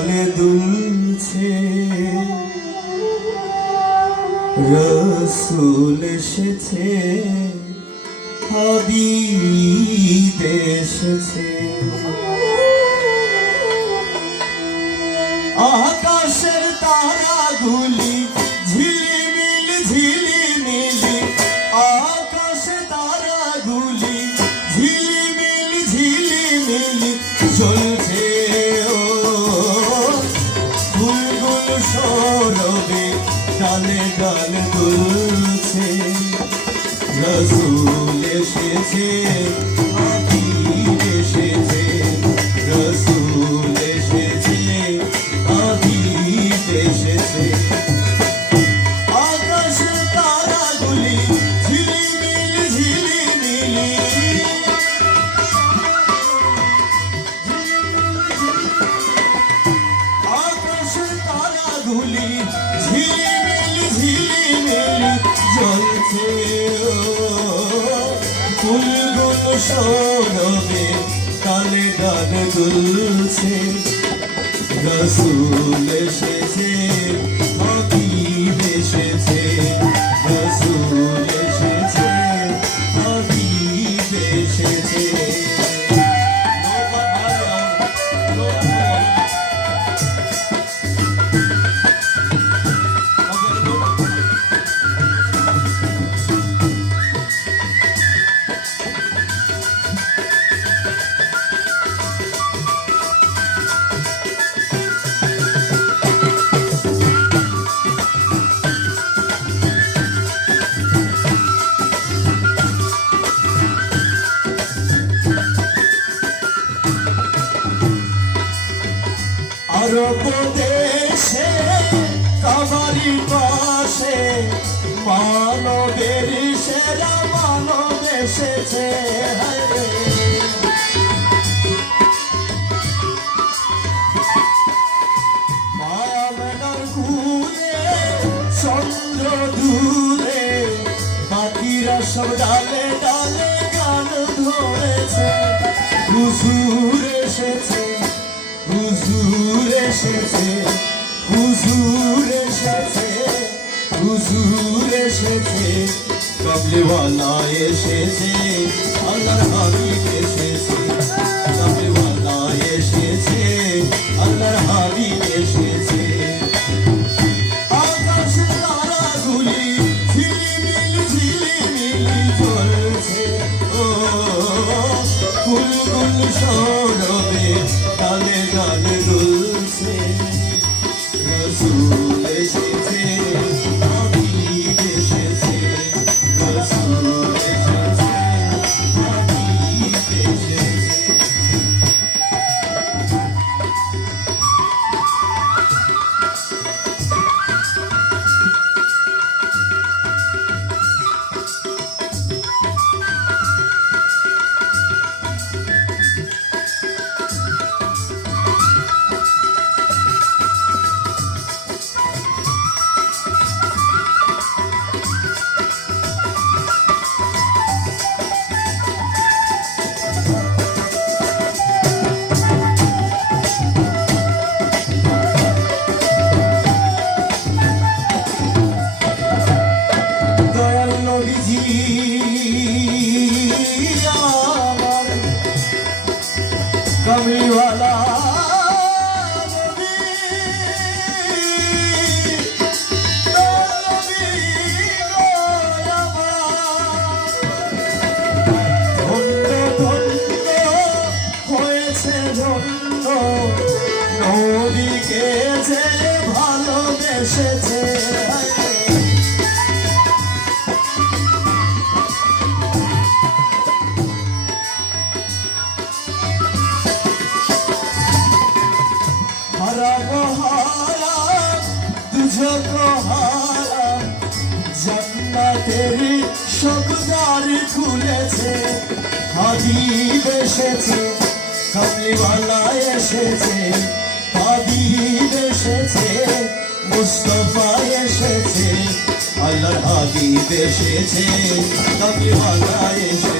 ডালে দুলছে। রসুল এসেছে হাবিব এসেছে। আকাশের তারাগুলি ঝিলিমিল ডালে গাল দুলছে রসুল এসেছে। ফুলগুলো সৌরভে কালে গান দুলছে। রসুল এসেছে আরব দেশে কাবারি পাশে মানবের সেরা মানব এসেছে মায়ামেনার ঘুরে, চন্দ্র দূরে পাখিরা সব ডালে ডালে গান ধরেছে, হুজুর এসেছে। হুজুর এসেছে হুজুর এসেছে হুজুর এসেছে। কবলিওয়ালা এসেছে আল্লাহর হাবিব এসেছে। রসুল কমলিওয়ালা নবী দয়াল নবী গো ধন্য নদীকে যে ভালোবেসেছে হারা বহারা দুজো হারা জান্নাতের সবদার খুলেছে হাবিব এসেছে কামলিওয়ালা এসেছে হাবিব এসেছে মুস্তফা এসেছে আল্লাহর হাবিব এসেছে কামলিওয়ালা এসেছে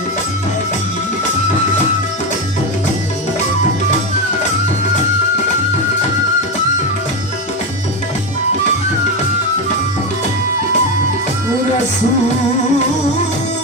রসুল